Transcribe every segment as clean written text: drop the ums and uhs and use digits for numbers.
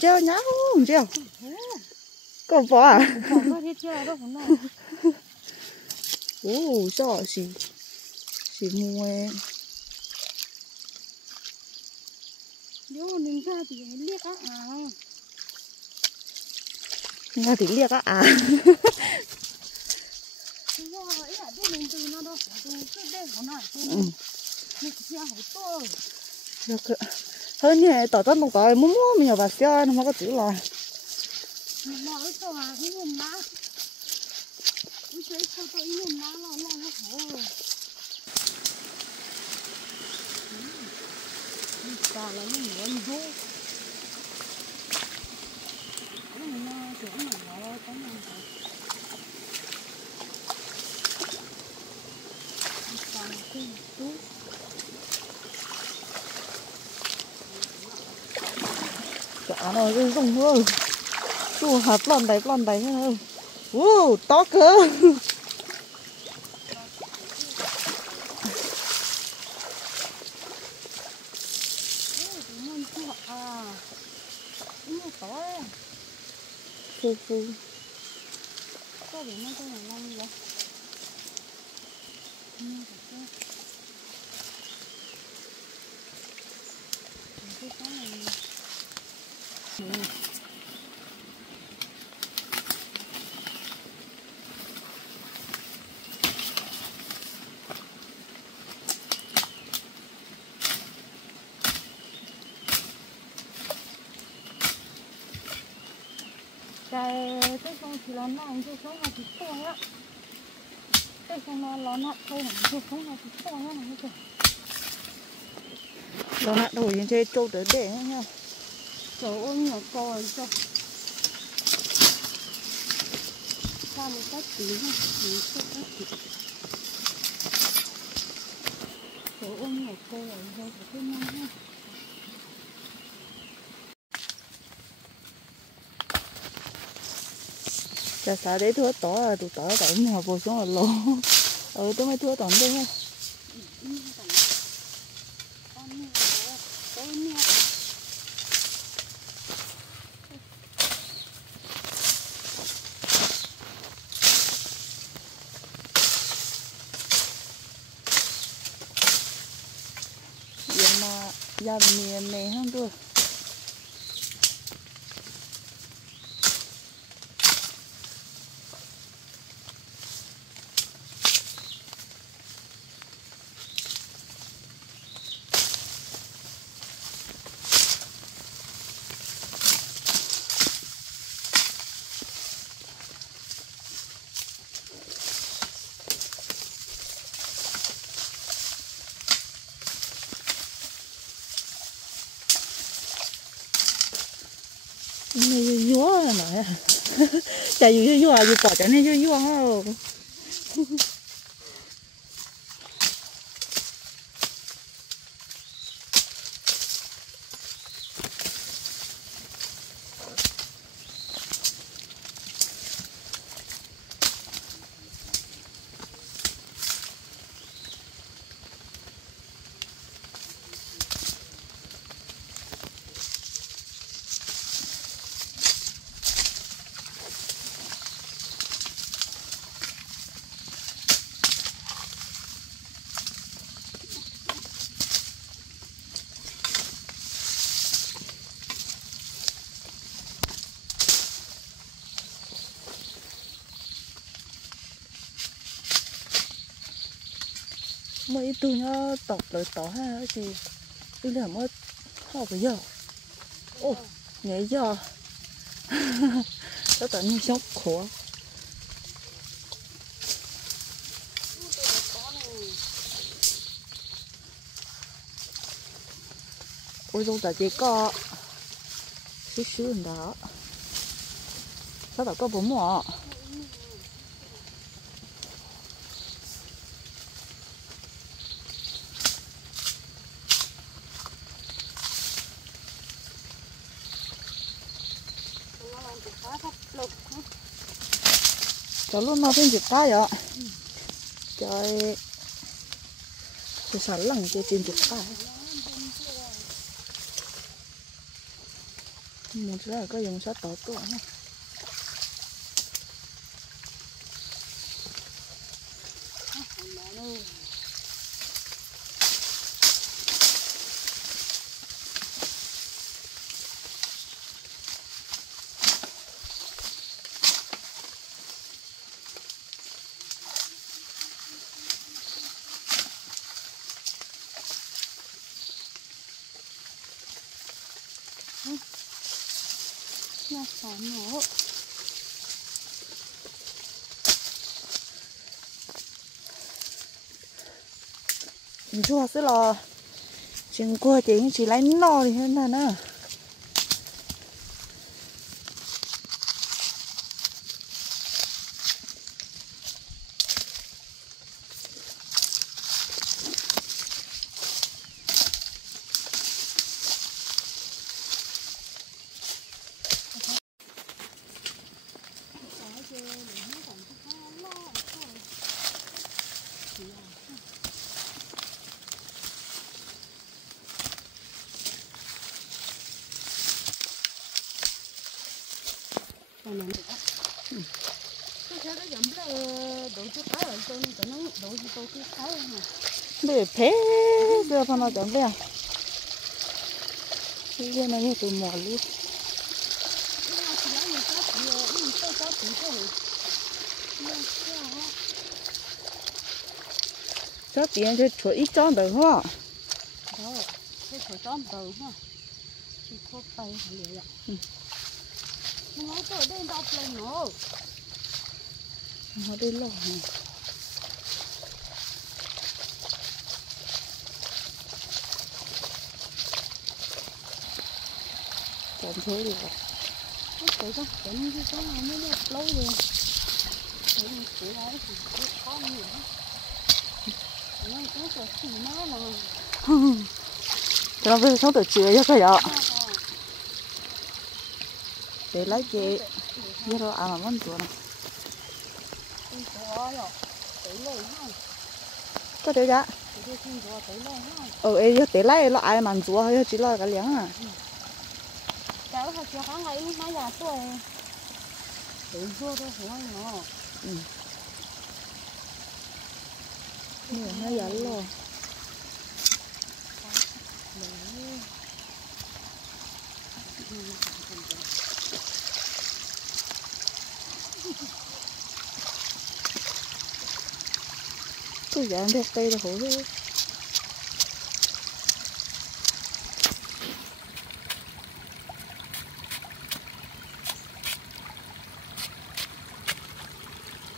treo nhá treo còn bỏ à sao xì mua nga thì liếc á hơn như tỏ tất một tỏi mua mình ở bà xe nó có chữ là chả nó rung rung thôi chú hạt lon đầy thôi to cơ phu cái con thì là nó cái sống là thịt to á cái con nó thôi là cái sống là thịt to á này kìa nó đổi những chơi trâu tới để nha trời ơi nhỏ coi cho ra một cách tí ha tí cho các thịt trời ơi nhỏ coi ở đây có cái ngon ha chả xả đấy thua tỏ là tụi tỏ tại mà bổ xuống là lỗ tôi mới thua tỏng đây ha vậy mà ra miền này không tôi này vúa này chả gì vúa gì bỏ cho nên vúa không mấy từ nó tọt tới tỏ ha thì bây giờ mới họ bây giờ ô nhảy giờ nó tận như sốc khổ ôi dâu ta chỉ có xíu đó sao tao có bốn mỏ cho luôn nó thêm chụp tay ạ trời thì sản lần chơi trên chụp tay một là có dùng sát tổ tuổi ha. Nó xả nổ. Mình chua sẽ là chừng qua chỉ lấy no thì thế nào nữa. Để phê giờ phần nào chẳng về cái này từ mỏ luôn cho tiền cho chuột ít tròn được không? Đó, cái chuột tròn đầu ha, chỉ có tay hả vậy ạ? Nó nói tôi đây đọc lên nó. Nó đi lò này. Còn thế được rồi. Cái đó, cái này cái này mới được lâu rồi. Cái này cái đấy thì có nhiều. Nó cũng có chỉ nó là. Cho nó về sống tự chữa cho cái đó. Để lấy chị. Giờ đó ăn mà món chuột này. Có được dạ. Giờ để lấy nó ai mà chuột hay chỉ lo cái liếng à. Cháu học cho hắn ấy mấy là tuổi. Tự vô thôi không nó. Nhiều nó dẫn lo. Tôi dọn đẹp tay là hổ thôi.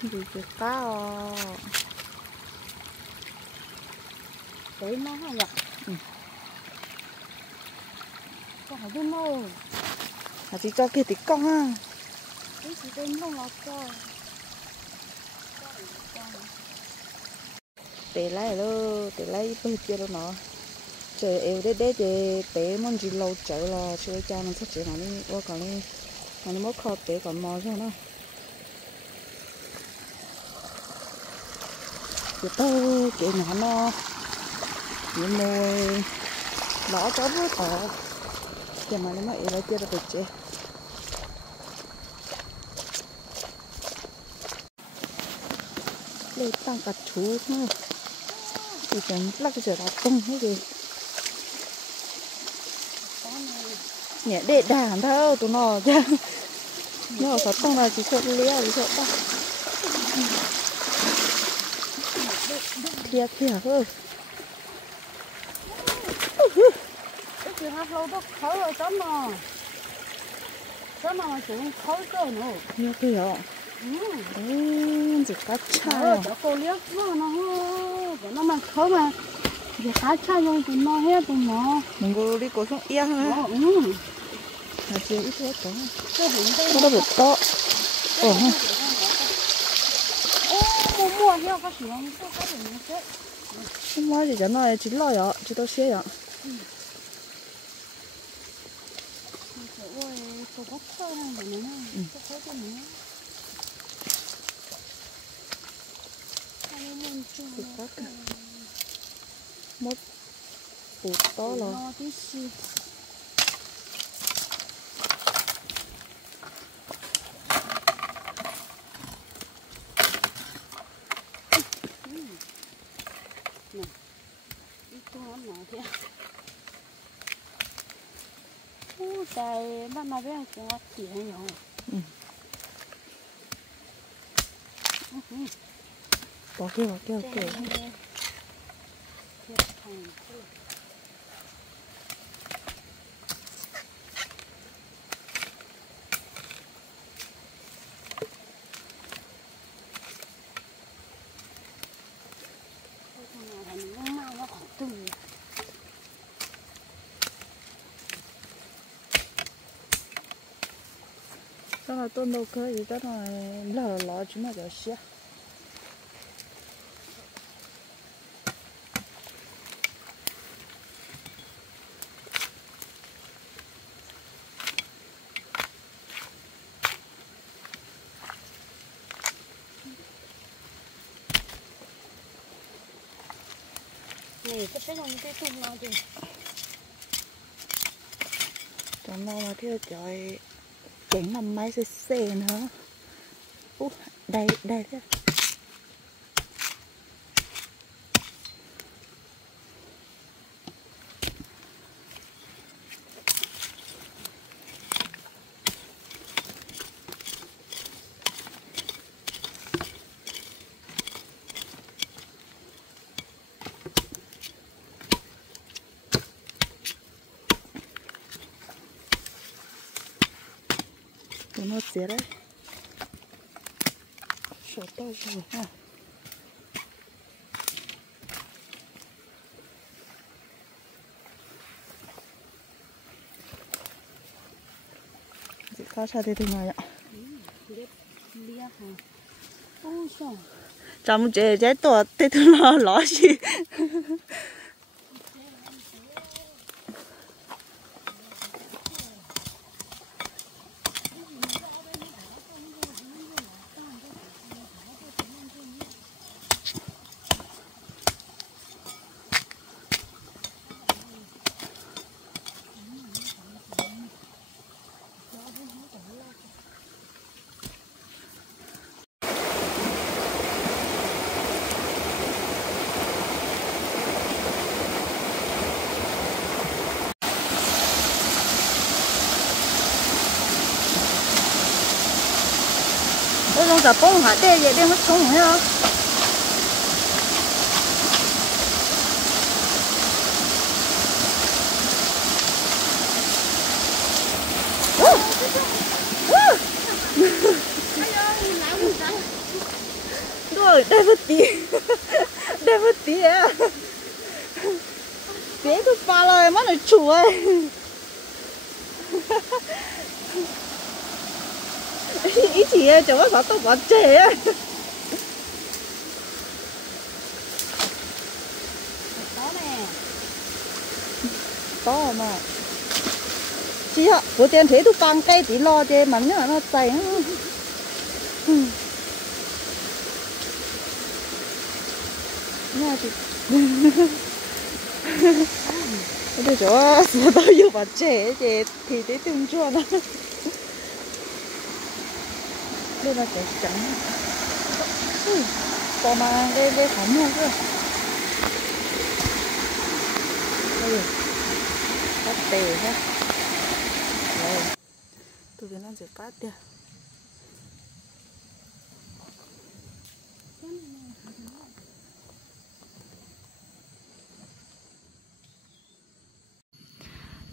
Gì chứ cá à. Đấy nó hả nhỉ? Có phải bên đâu? À chỉ cho kia tí con ha. Đấy chỉ bên đâu là cho. Để lấy bây giờ đâu nó. Trời yêu để để món gì lâu chở là chơi cha mình sắp chơi này qua còn đi còn mất khó để còn mò cho nó. Thì tôi chuyện nhỏ nó những mùi đỏ chó bớt ở giờ mà nó mới lấy chưa được chơi đây tăng cả chú nữa thì chẳng lắc cái đó tung hết gì nhẹ để đàn thôi tụi nó chứ nó phải tung là chỉ sợ lia chỉ sợ ta thiệt thôi Cái hạt lâu đó khói rồi tấm mà. Tấm mà chúng khói cơ nữa. nhiều cái đó chỉ cá cha Đó cô liếc nó mà khói mà. Giờ cá cha rồi tụi nó hết tụi nó. mình go đi cố xuống ia ha là chưa ít hết đó nó đâu được to ha Mua heo có gì không? Có gì nữa chứ? không nói gì cho nó chỉ lo vậy chỉ tao xe vậy Ôi, tôi có khơi này rồi nữa. Tôi có cái nữa. thì có cả một củ to rồi Nó tí xì. tại bắt nó biết cũng có chỉ hay nhỏ. Bỏ kia ok. Đó là tôn đâu cơ gì đó là lỡ chúng nó giờ xia. Này cái trong cái tung nào chứ? Trong nó mà theo trời chỉnh làm máy xe nữa. Đây thế. Nó chết đấy. Sợ to rồi ha. Chị khá xa thế thôi mà ạ. Trong chế trái tổ thế thôi nó ló gì. Nó cả bông hả đây vậy đem nó sống hả? Rồi đây một tí à? Thế cứ pha lời mắt nó chủ ơi. Ý chị ơi, chẳng có tao có trẻ á. Có mà. Chị ạ, bữa tiên thấy tôi bằng cây tí lo chứ mà nó chảy. Nha chị. Bây giờ tao yêu bà trẻ thì thấy tương chua nó. Đây là cái trắng. Còn mà cái khóm luôn cơ. Đây. Cắt tề ha. Rồi. Tôi thấy nó sẽ cắt đi.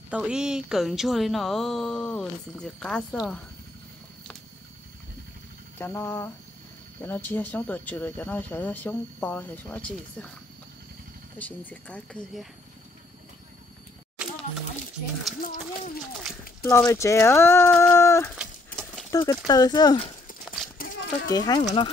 Tao ý cẩn chua lên nó xin sẽ cắt rồi. Cho nó chia xuống tổ chức rồi cho nó sẽ xuống bò sẽ xuống chỉ sao tôi xin sẽ cá cơ kia lo về trẻ tôi cái tơ xương tôi kể hay mà nó